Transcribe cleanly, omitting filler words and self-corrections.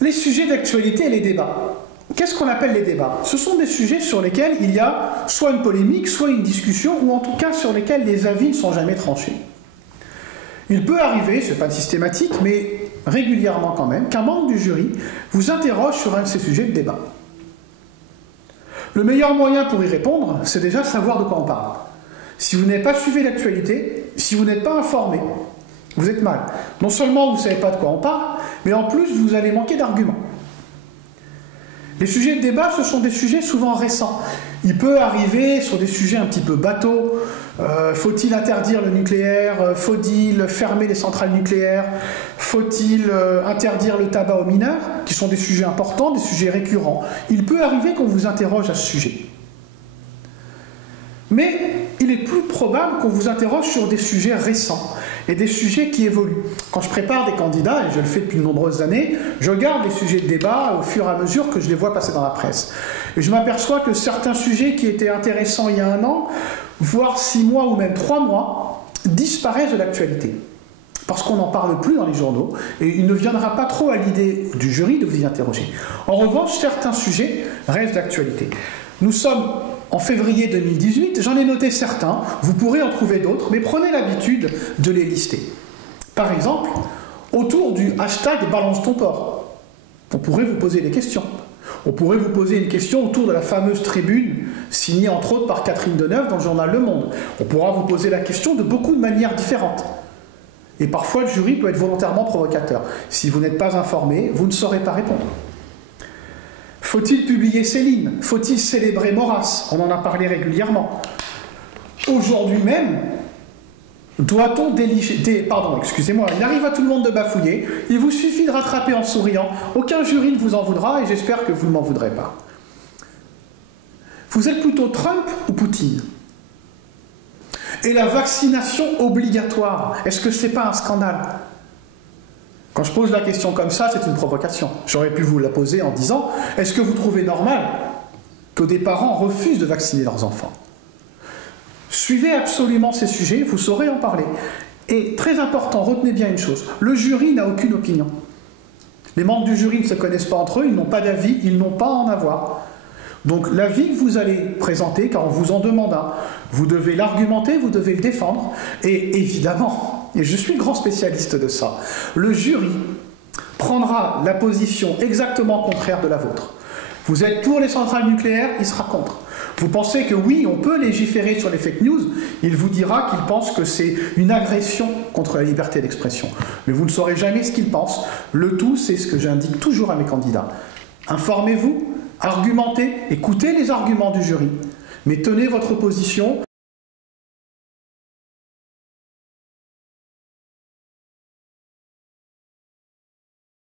Les sujets d'actualité et les débats. Qu'est-ce qu'on appelle les débats? Ce sont des sujets sur lesquels il y a soit une polémique, soit une discussion, ou en tout cas sur lesquels les avis ne sont jamais tranchés. Il peut arriver, ce n'est pas systématique, mais régulièrement quand même, qu'un membre du jury vous interroge sur un de ces sujets de débat. Le meilleur moyen pour y répondre, c'est déjà savoir de quoi on parle. Si vous n'avez pas suivi l'actualité, si vous n'êtes pas informé, vous êtes mal. Non seulement vous ne savez pas de quoi on parle, mais en plus vous allez manquer d'arguments. Les sujets de débat, ce sont des sujets souvent récents. Il peut arriver sur des sujets un petit peu bateaux. Faut-il interdire le nucléaire? Faut-il fermer les centrales nucléaires? Faut-il interdire le tabac aux mineurs? Qui sont des sujets importants, des sujets récurrents. Il peut arriver qu'on vous interroge à ce sujet. Mais il est plus probable qu'on vous interroge sur des sujets récents et des sujets qui évoluent. Quand je prépare des candidats, et je le fais depuis de nombreuses années, je regarde les sujets de débat au fur et à mesure que je les vois passer dans la presse. Et je m'aperçois que certains sujets qui étaient intéressants il y a 1 an, voire 6 mois ou même 3 mois, disparaissent de l'actualité. Parce qu'on n'en parle plus dans les journaux, et il ne viendra pas trop à l'idée du jury de vous y interroger. En revanche, certains sujets restent d'actualité. Nous sommes en février 2018, j'en ai noté certains, vous pourrez en trouver d'autres, mais prenez l'habitude de les lister. Par exemple, autour du hashtag balance ton porc, on pourrait vous poser des questions. On pourrait vous poser une question autour de la fameuse tribune signée entre autres par Catherine Deneuve dans le journal Le Monde. On pourra vous poser la question de beaucoup de manières différentes. Et parfois le jury peut être volontairement provocateur. Si vous n'êtes pas informé, vous ne saurez pas répondre. Faut-il publier Céline? Faut-il célébrer Maurras? On en a parlé régulièrement. Aujourd'hui même, doit-on déliger... Pardon, excusez-moi, il arrive à tout le monde de bafouiller. Il vous suffit de rattraper en souriant. Aucun jury ne vous en voudra et j'espère que vous ne m'en voudrez pas. Vous êtes plutôt Trump ou Poutine? Et la vaccination obligatoire, est-ce que c'est pas un scandale? Quand je pose la question comme ça, c'est une provocation. J'aurais pu vous la poser en disant, est-ce que vous trouvez normal que des parents refusent de vacciner leurs enfants? Suivez absolument ces sujets, vous saurez en parler. Et très important, retenez bien une chose, le jury n'a aucune opinion. Les membres du jury ne se connaissent pas entre eux, ils n'ont pas d'avis, ils n'ont pas à en avoir. Donc l'avis que vous allez présenter, car on vous en demande un, vous devez l'argumenter, vous devez le défendre, et évidemment, et je suis grand spécialiste de ça, le jury prendra la position exactement contraire de la vôtre. Vous êtes pour les centrales nucléaires, il sera contre. Vous pensez que oui, on peut légiférer sur les fake news, il vous dira qu'il pense que c'est une agression contre la liberté d'expression. Mais vous ne saurez jamais ce qu'il pense. Le tout, c'est ce que j'indique toujours à mes candidats. Informez-vous, argumentez, écoutez les arguments du jury, mais tenez votre position.